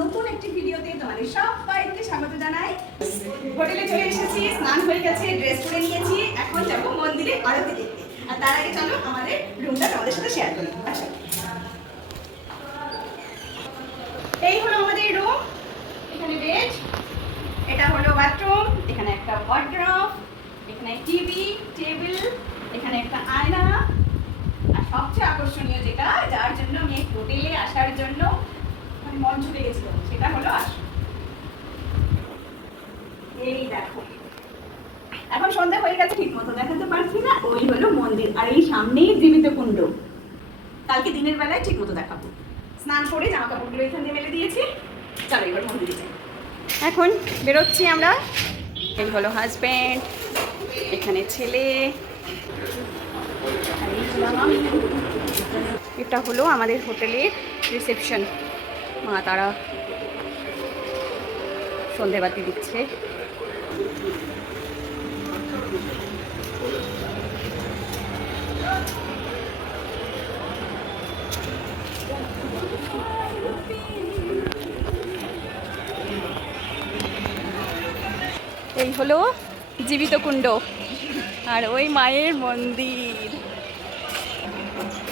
নতুন একটি ভিডিওতে তোমাদের সবাইকে স্বাগত জানাই। হোটেলে চলে এসেছি, স্নান হয়ে গেছে, ড্রেস পরে নিয়েছি, এখন যাব মন্দিরে আরতি দেখতে। আর তার আগে চলো আমাদের রুমটা তোমাদের সাথে শেয়ার করি। আচ্ছা, এই হলো আমাদের রুম। এখানে বেড, এটা হলো বাথরুম, এখানে একটা ওয়ার্ড্রপ, এখানে টিভি, টেবিল, এখানে একটা আয়না। আর সবচেয়ে আকর্ষণীয় যেটা, যার জন্য আমি এই হোটেলে আসার জন্য মানে মন ছুটে গেছিল, সেটা হলো আসন। এই দেখো, এখন সন্ধ্যা হয়ে গেছে, ঠিক মতো দেখাতে পারছি না। ওই হলো মন্দির, আর এই সামনেই জীবিত কুণ্ড। কালকে দিনের বেলায় ঠিক মতো দেখাবো। স্নান করে জামা কাপড়গুলো এখানে মেলে দিয়েছি, চলো এবার মন্দিরে যাই। এখন বেরোচ্ছি আমরা। এই হলো হাজব্যান্ড, এখানে ছেলে, এটা হলো আমাদের হোটেলের রিসেপশন। মা তারা সন্ধেবাতি দিচ্ছে। এই হলো জীবিত কুণ্ড, আর ওই মায়ের মন্দির।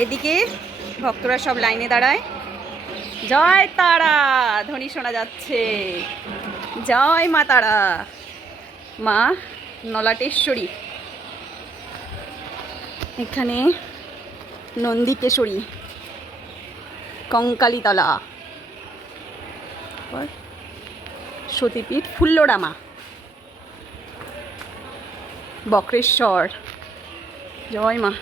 এদিকে ভক্তরা সব লাইনে দাঁড়ায়। জয় তারা ধ্বনি শোনা যাচ্ছে, জয় মা তারা, মা নলাটেশ্বরী। এখানে নন্দিকেশ্বরী, কঙ্কালীতলা, সতীপীঠ ফুল্লরামা, বক্রেশ্বর। জয় মা।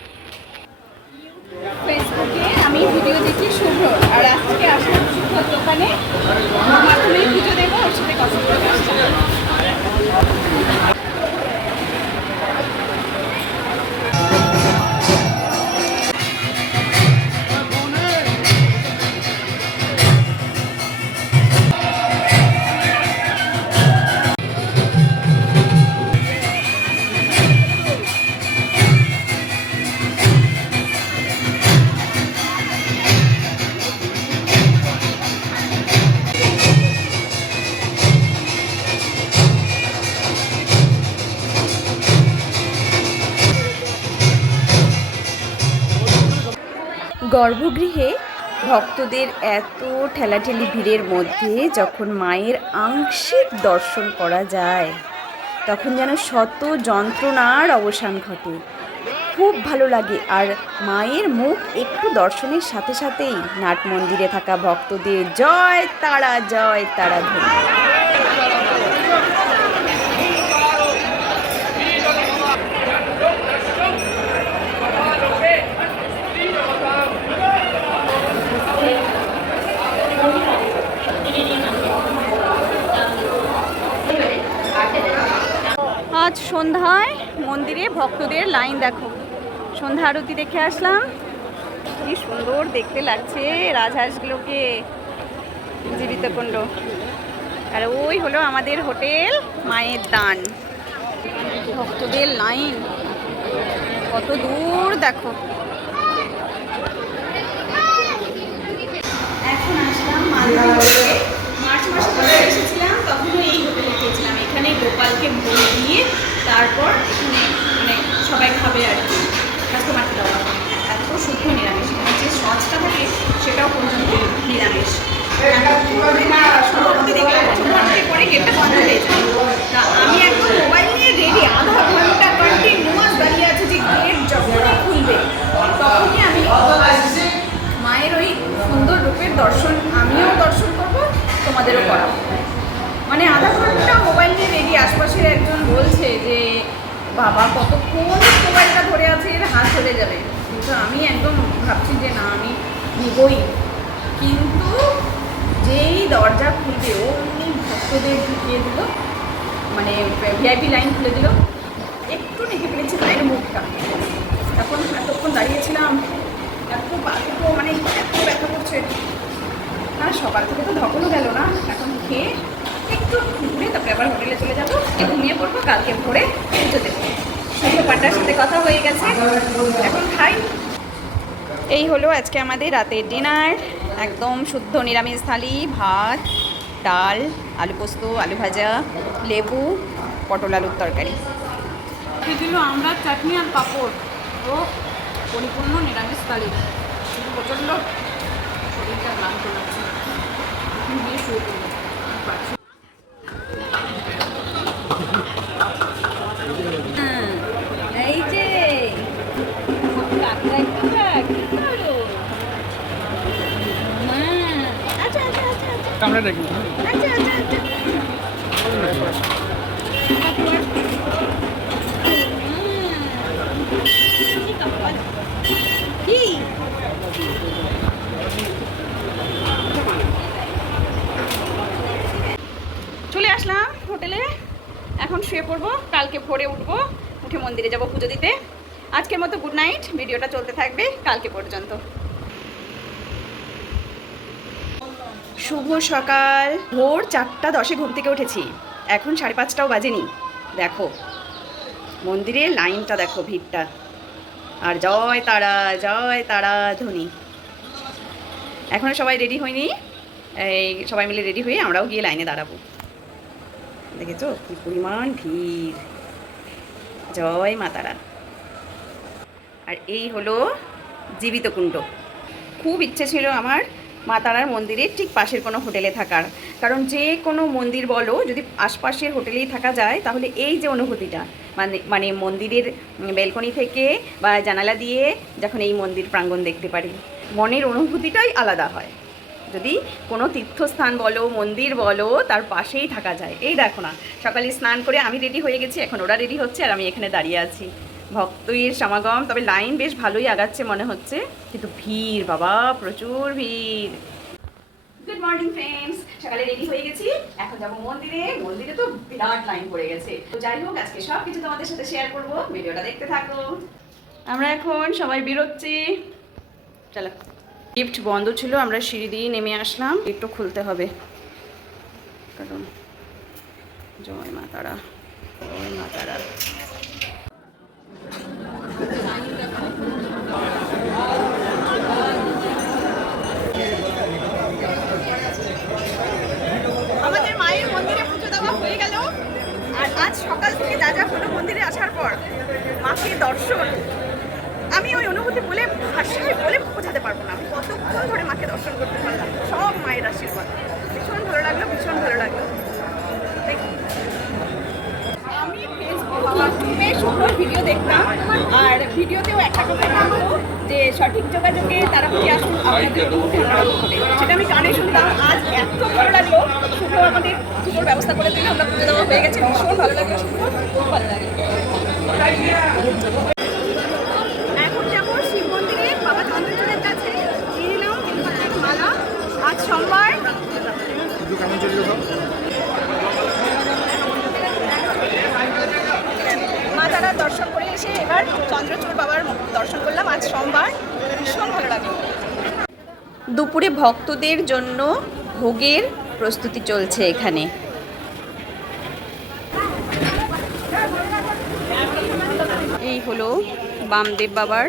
ফেসবুকে আমি ভিডিও দেখি শুভ্র, আর আজকে আসলাম শুভ্রর দোকানে। মাধ্যমে পুজো দেবো, ওর সাথে কথা বলতে আসছিলাম। গর্ভগৃহে ভক্তদের এত ঠেলাঠেলি ভিড়ের মধ্যে যখন মায়ের আংশিক দর্শন করা যায়, তখন যেন শত যন্ত্রণার অবসান ঘটে। খুব ভালো লাগে। আর মায়ের মুখ একটু দর্শনের সাথে সাথেই নাট মন্দিরে থাকা ভক্তদের জয় তারা ধ্বনি। আজ সন্ধ্যায় মন্দিরে ভক্তদের লাইন দেখো। সন্ধ্যা আরতি দেখে আসলাম, কি সুন্দর দেখতে লাগছে রাজহাঁসগুলোকে, জীবিত কুণ্ড। আর ওই হলো আমাদের হোটেল মায়ের দান। ভক্তদের লাইন কত দূর দেখো। এখন আসলাম মার্চ মাসে চলে এসেছিলাম, তখনও এই হোটেলে গিয়েছিলাম। এখানে গোপালকে ভোগ দিয়ে তারপর এখানে মানে সবাই খাবে আর কি, কাস্টমারকে দেওয়া। এত শুদ্ধ নিরামিষ, এখানে যে সসটা থাকে সেটাও পর্যন্ত নিরামিষ। পরে গেটটা বন্ধ হয়ে যায়। তা আমি একদম মোবাইল নিয়ে রেডি, আধা ঘন্টা কন্টিনিউয়াস দাঁড়িয়ে আছে যে গেট যখনই খুলবে তখনই আমি মায়ের ওই সুন্দর রূপের দর্শন, আমিও দর্শন করবো, তোমাদেরও করাবো। মানে আধা ঘন্টা মোবাইল নিয়ে রেডি। আশপাশের একজন বলছে যে বাবা কতক্ষণ মোবাইলটা ধরে আছে, এর হাত ধরে যাবে। কিন্তু আমি একদম ভাবছি যে না, আমি নিবই। কিন্তু যেই দরজা খুলবে অমনি ভক্তদের ঢুকিয়ে দিল, মানে ভিআইপি লাইন খুলে দিল। একটু ঢেকে ফেলেছি লাইনের মুখটা। এখন এতক্ষণ দাঁড়িয়েছিলাম, এত মানে এত ব্যথা করছে। না সকাল থেকে তো ধকলও গেল না। এখন খেয়ে একটু ঘুরে তারপরে আবার হোটেলে চলে যাবো, ঘুমিয়ে পড়বো, কালকে ভোরে পুজো দেবো। পান্ডার সাথে কথা হয়ে গেছে, এখন খাই। এই হলো আজকে আমাদের রাতের ডিনার, একদম শুদ্ধ নিরামিষ থালি, ভাত, ডাল, আলু পোস্ত, আলু ভাজা, লেবু, পটল আলুর তরকারি দিল, আমরা চাটনি আর পাঁপড়। ও পরিপূর্ণ নিরামিষ থালি, কিন্তু প্রচণ্ড শরীরটা ক্লান্ত লাগছে, গিয়ে শুয়ে পড়বো। এই যে কাকড়া একটু কি করো মা? আচ্ছা আচ্ছা আচ্ছা কামড়ে রাখি। আচ্ছা আচ্ছা আচ্ছা কি চলে আসলাম হোটেলে, এখন শুয়ে পড়বো, কালকে ভোরে উঠবো, উঠে মন্দিরে যাব পুজো দিতে। আজকের মতো গুড নাইট, ভিডিওটা চলতে থাকবে কালকে পর্যন্ত। শুভ সকাল, ভোর 4:10 ঘুম থেকে উঠেছি, এখন 5:30টাও বাজেনি। দেখো মন্দিরের লাইনটা, দেখো ভিড়টা, আর জয় তারা ধ্বনি। এখনও সবাই রেডি হয়নি, এই সবাই মিলে রেডি হয়ে আমরাও গিয়ে লাইনে দাঁড়াবো। দেখেছো কি পরিমাণ ভিড়, জয় মা তারা। আর এই হলো জীবিত কুণ্ড। খুব ইচ্ছে ছিল আমার মা তারার মন্দিরের ঠিক পাশের কোনো হোটেলে থাকার, কারণ যে কোনো মন্দির বলো, যদি আশপাশের হোটেলেই থাকা যায় তাহলে এই যে অনুভূতিটা, মানে মন্দিরের ব্যালকনি থেকে বা জানালা দিয়ে যখন এই মন্দির প্রাঙ্গণ দেখতে পারি, মনের অনুভূতিটাই আলাদা হয়। যদি কোনো তীর্থস্থান বলো, মন্দির বলো, তার পাশেই থাকা যায়। এই দেখো না, সকালে স্নান করে আমি রেডি হয়ে গেছি, এখন ওরা রেডি হচ্ছে আর আমি এখানে দাঁড়িয়ে আছি। ভক্তের সমাগম, তবে লাইন বেশ ভালোই আগাচ্ছে মনে হচ্ছে, কিন্তু ভিড় বাবা, প্রচুর ভিড়। গুড মর্নিং ফ্রেন্ডস, সকালে রেডি হয়ে গেছি, এখন যাবো মন্দিরে। মন্দিরে তো বিরাট লাইন পড়ে গেছে। তো যাই হোক, আজকে সব কিছু তোমাদের সাথে শেয়ার করবো, ভিডিওটা দেখতে থাকো। আমরা এখন সবাই বেরোচ্ছি, চলো। লিফট বন্ধ ছিল, আমরা সিঁড়ি দিয়ে নেমে আসলাম, একটু খুলতে হবে, কারণ জয় মা তারা, জয় মা তারা। আমাদের মায়ের মন্দিরে পুজো দেওয়া হয়ে গেল, আর আজ সকাল থেকে যা যা হলো মন্দিরে আসার পর, মাকে দর্শন, আমি ওই অনুভূতি বলে ভাষায় বলে বোঝাতে পারবো না। আমি কতক্ষণ ধরে মাকে দর্শন করতে পারলাম, সব মায়ের আশীর্বাদ, ভীষণ ভালো লাগলো, ভীষণ ভালো লাগলো। আমি ফেসবুকে সুন্দর ভিডিও দেখতাম, আর ভিডিওতেও একটা কথা বলতো যে সঠিক যোগাযোগে তারাপীঠে আসুন, আপনাদের অনুভূতি অন্যরকম হবে। সেটা আমি কানে শুনতাম, আজ এত ভালো লাগলো। শুভ আমাদের পুজোর ব্যবস্থা করে দিল, আমরা পুজো দেওয়া হয়ে গেছে, ভীষণ ভালো লাগলো, খুব ভালো লাগলো। এখন যাবো শিব মন্দিরে, বাবা চন্দ্রচূড়ের কাছে, নিয়ে নিলাম বেলপাতার মালা। আজ সোমবার, মা তারা দর্শন করে এসে এবার চন্দ্রচূড় বাবার দর্শন করলাম। আজ সোমবার, ভীষণ ভালো লাগলো। দুপুরে ভক্তদের জন্য ভোগের প্রস্তুতি চলছে এখানে। এই হলো বামদেব বাবার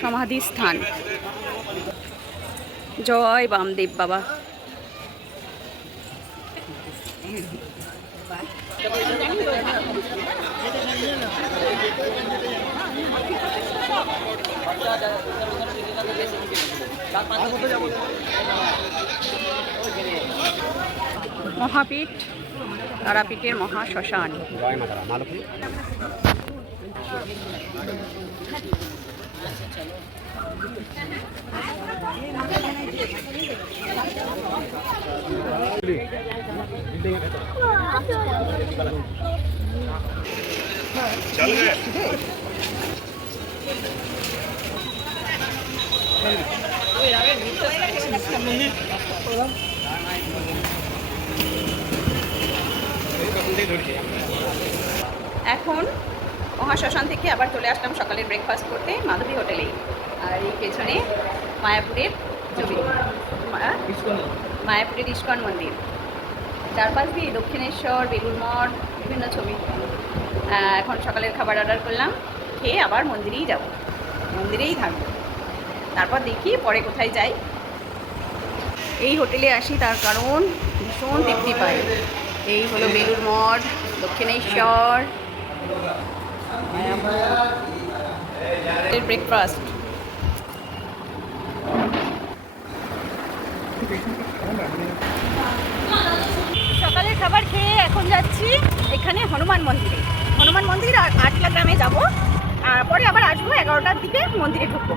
সমাধি স্থান, জয় বামদেব বাবা। মহাপীঠ, তারাপীঠের মহাশ্মশান। এখন মহাশ্মশান থেকে আবার চলে আসলাম সকালের ব্রেকফাস্ট করতে মাধবী হোটেলেই। আর এই পেছনে মায়াপুরের ছবি, মায়াপুরের ইস্কন মন্দির, চারপাশ দিয়ে দক্ষিণেশ্বর, বেলুড় মঠ, বিভিন্ন ছবি। এখন সকালের খাবার অর্ডার করলাম, খেয়ে আবার মন্দিরেই যাব, মন্দিরেই থাকবো, তারপর দেখি পরে কোথায় যাই। এই হোটেলে আসি তার কারণ ভীষণ তৃপ্তি পাই। এই হলো বেলুড় মঠ, দক্ষিণেশ্বর, ব্রেকফাস্ট। সকালের খাবার খেয়ে এখন যাচ্ছি এখানে হনুমান মন্দিরে। হনুমান মন্দির আর আটলা গ্রামে যাবো, আর পরে আবার আসবো 11টার দিকে মন্দিরে ঢুকবো।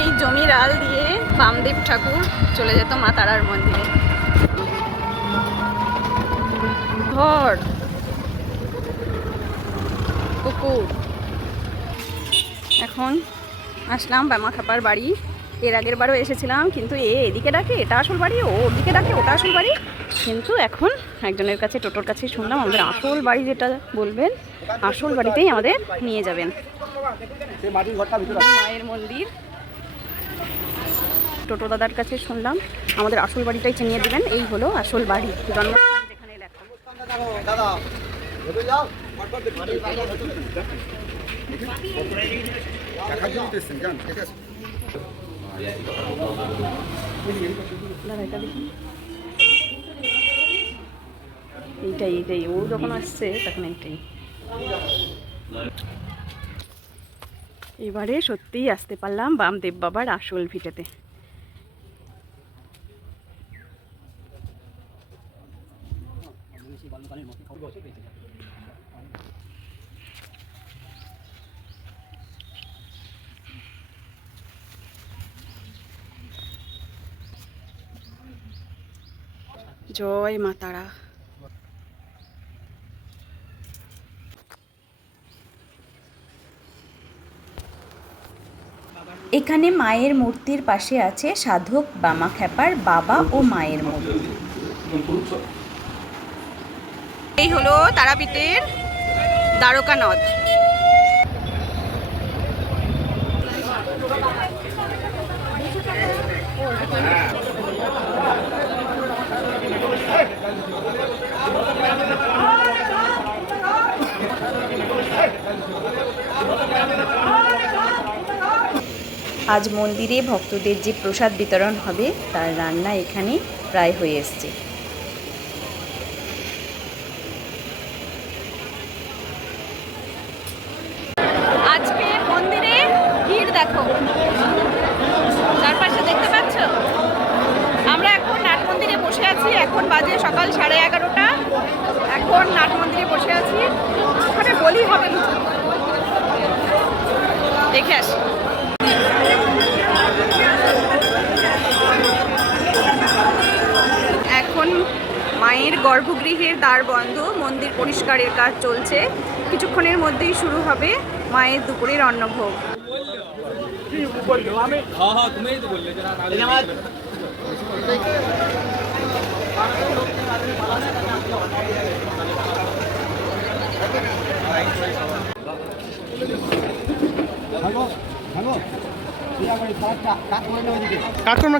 এই জমির আল দিয়ে বামদেব ঠাকুর চলে যেত মা তারার মন্দিরে। ঘর, পুকুর। এখন আসলাম বামা খাপার বাড়ি। এর আগের বারও এসেছিলাম, কিন্তু এদিকে ডাকে এটা আসল বাড়ি, ও ওদিকে ডাকে ওটা আসল বাড়ি। কিন্তু এখন একজনের কাছে, টোটোর কাছে শুনলাম আমাদের আসল বাড়ি যেটা বলবেন, আসল বাড়িতেই আমাদের নিয়ে যাবেন। মায়ের মন্দির, টোটো দাদার কাছে শুনলাম আমাদের আসল বাড়িটাই চিনিয়ে দেবেন। এই হলো আসল বাড়ি, জন্মস্থান যেখানে লেখা। এইটাই ও যখন আসছে তখন এইটাই। এবারে সত্যিই আসতে পারলাম বামদেব বাবার আসল ভিটেতে। জয় মা তারা। এখানে মায়ের মূর্তির পাশে আছে সাধক বামা খ্যাপার বাবা ও মায়ের মূর্তি। এই হলো তারাপীঠের দ্বারকা নদ। আজ মন্দিরে ভক্তদের যে প্রসাদ বিতরণ হবে তার রান্না এখানে প্রায় হয়ে এসছে। আজকে মন্দিরে ভিড় দেখো, চারপাশে দেখতে পাচ্ছ। আমরা এখন নাট মন্দিরে বসে আছি, এখন বাজে সকাল 11:30। এখন নাট মন্দিরে বসে আছি, ওখানে বলি হবে কিছু, দেখে আসি। এখন মায়ের গর্ভগৃহের দ্বার বন্ধ, মন্দির পরিষ্কারের কাজ চলছে। কিছুক্ষণের মধ্যেই শুরু হবে মায়ের দুপুরের অন্নভোগ।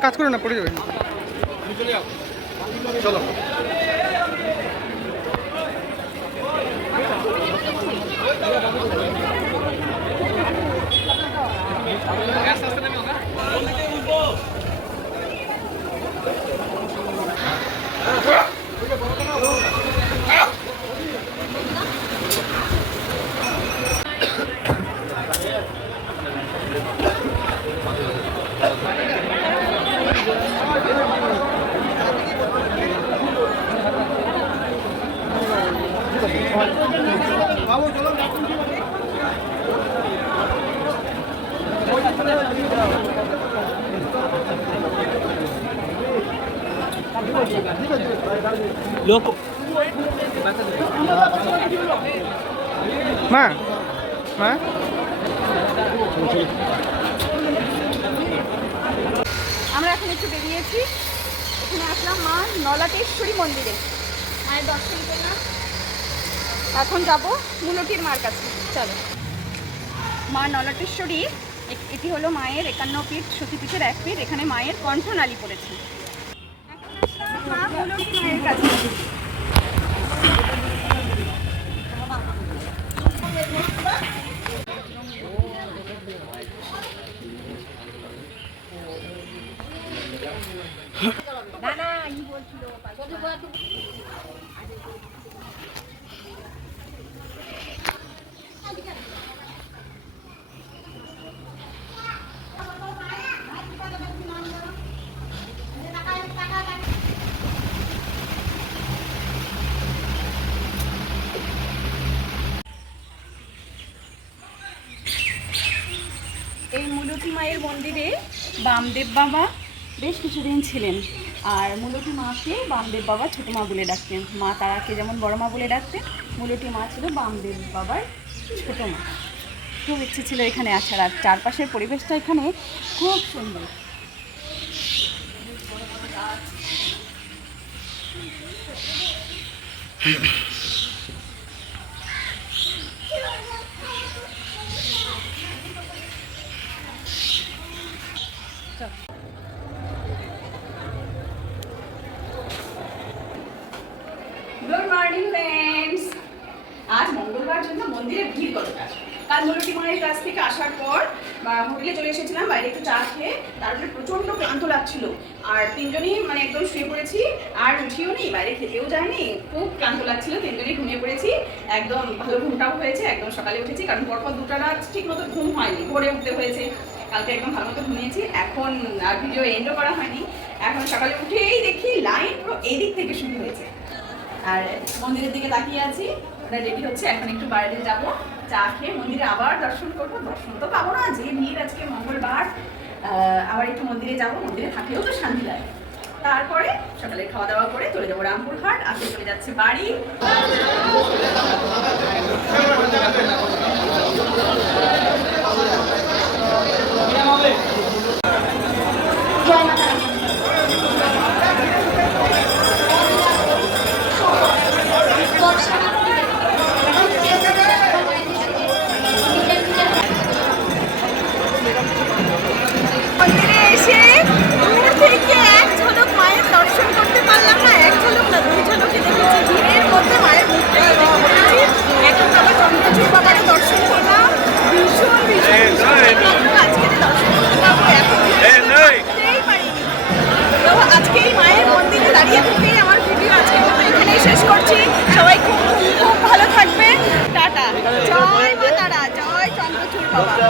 কাজ করো না, পড়ে যাবে। চলো। মা আমরা এখন একটু বেরিয়েছি, এখানে আসলাম মা নলাটেশ্বরী মন্দিরে, মায়ের দর্শন করলাম। এখন যাব মূলটির মার কাছে। চলো। মা নলাটেশ্বরী, এটি হলো মায়ের 51 পীঠ, সতীপীঠের এক পীঠ। এখানে মায়ের কণ্ঠনালী পড়েছে। মা মূলটি মায়ের কাছে। এই মূলটি মায়ের মন্দিরে বামদেব বাবা বেশ কিছুদিন ছিলেন। আর মূলটি মাকে বামদেব বাবা ছোটো মা বলে ডাকতেন। মা তারাকে যেমন বড় মা বলে ডাকতেন, মূলটি মা ছিল বামদেব বাবার ছোটো মা। খুব ইচ্ছে ছিল এখানে আসার, আর চারপাশের পরিবেশটা এখানে খুব সুন্দর। Good morning friends. আজ মঙ্গলবার জন্য মন্দিরে ভিড় কতটা। কাল মূলটি মায়ের কাছ থেকে আসার পর হোটেলে চলে এসেছিলাম, বাইরে একটু চা খেয়ে। তারপরে প্রচণ্ড ক্লান্ত লাগছিল, আর তিনজনই মানে একদম শুয়ে পড়েছি, আর উঠিও নি, বাইরে খেতেও যায়নি, খুব ক্লান্ত লাগছিল। তিনজনই ঘুমিয়ে পড়েছি, একদম ভালো ঘুমটাও হয়েছে। একদম সকালে উঠেছি, কারণ পরপর 2টা রাত ঠিক মতো ঘুম হয়নি, ভোরে উঠতে হয়েছে। কালকে একদম ভালো মতো ঘুমিয়েছি। এখন আর ভিডিও এন্ডও করা হয়নি। এখন সকালে উঠেই দেখি লাইন পুরো এদিক থেকে শুরু হয়েছে। আর মন্দিরের দিকে তাকিয়ে আছি, ওটা রেডি হচ্ছে। এখন একটু বাইরে যাব, চা খেয়ে মন্দিরে আবার দর্শন করবো। দর্শন তো পাবো না, যে ভিড় আজকে মঙ্গলবার। আবার একটু মন্দিরে যাব, মন্দিরে থাকলেও তো শান্তি লাগে। তারপরে সকালে খাওয়া দাওয়া করে চলে যাবো রামপুরহাট। আজকে চলে যাচ্ছে বাড়ি। জয় মাতা। মন্দিরে এসে দূর থেকে এক ঝলক মায়ের দর্শন করতে পারলাম না। এক ঝলক না, 2 ঝলকে দেখেছি। ভিড়ের মধ্যে মায়ের মুখটা দেখতে পেরেছি। এখন তবে চন্দ্রচূড় বাবারও দর্শন করলাম। ভীষণ আজকে দর্শন করতে পারবো, এখন বুঝতেই পারিনি। তো আজকে এই মায়ের মন্দিরে দাঁড়িয়ে থেকেই আমার ভিডিও আজকের মতো এখানেই শেষ করছি। সবাই খুব খুব ভালো থাকবেন। টাটা। জয় মা তারা, জয় চন্দ্রচূড় বাবা।